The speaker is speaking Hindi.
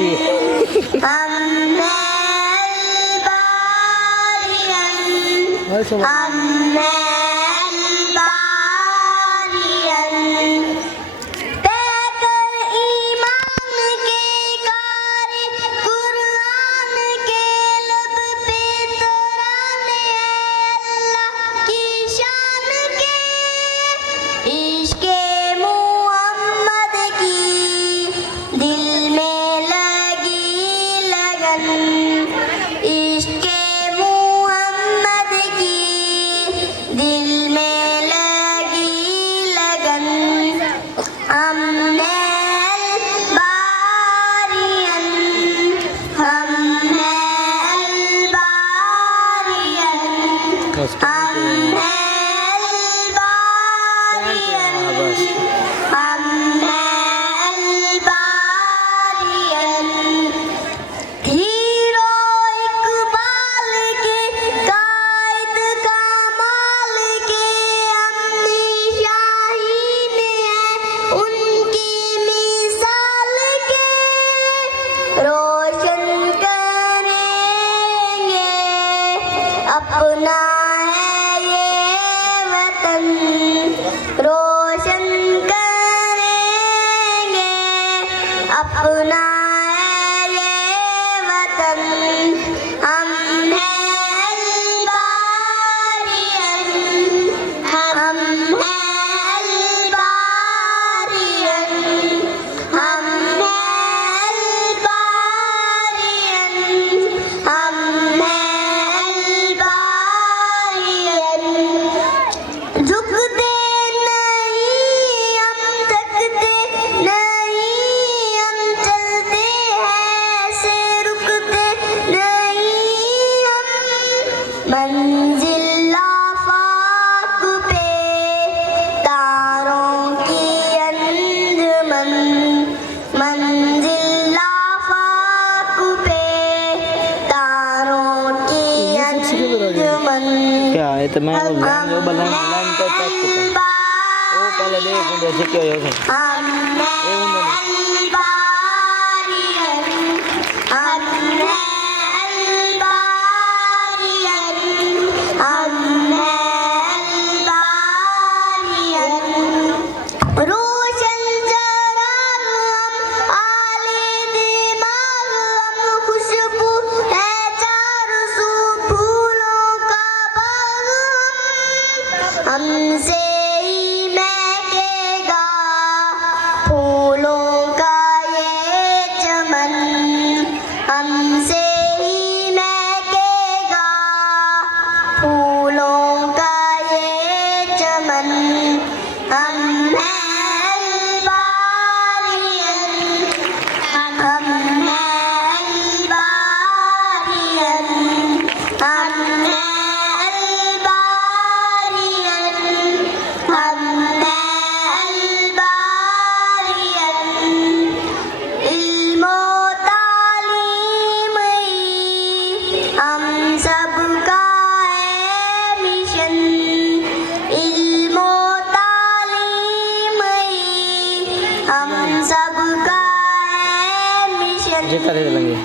जी हम अपना है ये वतन रोशन करेंगे अपना है ये वतन हम हैं अलबारियन हम हैं अलबारियन हम हैं अलबारियन हम झुकते नहीं हम थकते नहीं हम चलते हैं ऐसे रुकते नहीं हम मंजिल आफाक पे तारों की अंजुमन मंजिल आफाक पे तारों की अंजुमन क्या है तो मैं जो बलान तो चेक करता वो पहले देखो जैसे क्या हो ये हमसे ही महकेगा फूलों का ये चमन हमसे ही महकेगा फूलों का ये चमन हम हैं अलबारियन हम हैं अलबारियन हम हैं हम सबका है मिशन इल्मो तालीम हम सबका है मिशन ये करे लगे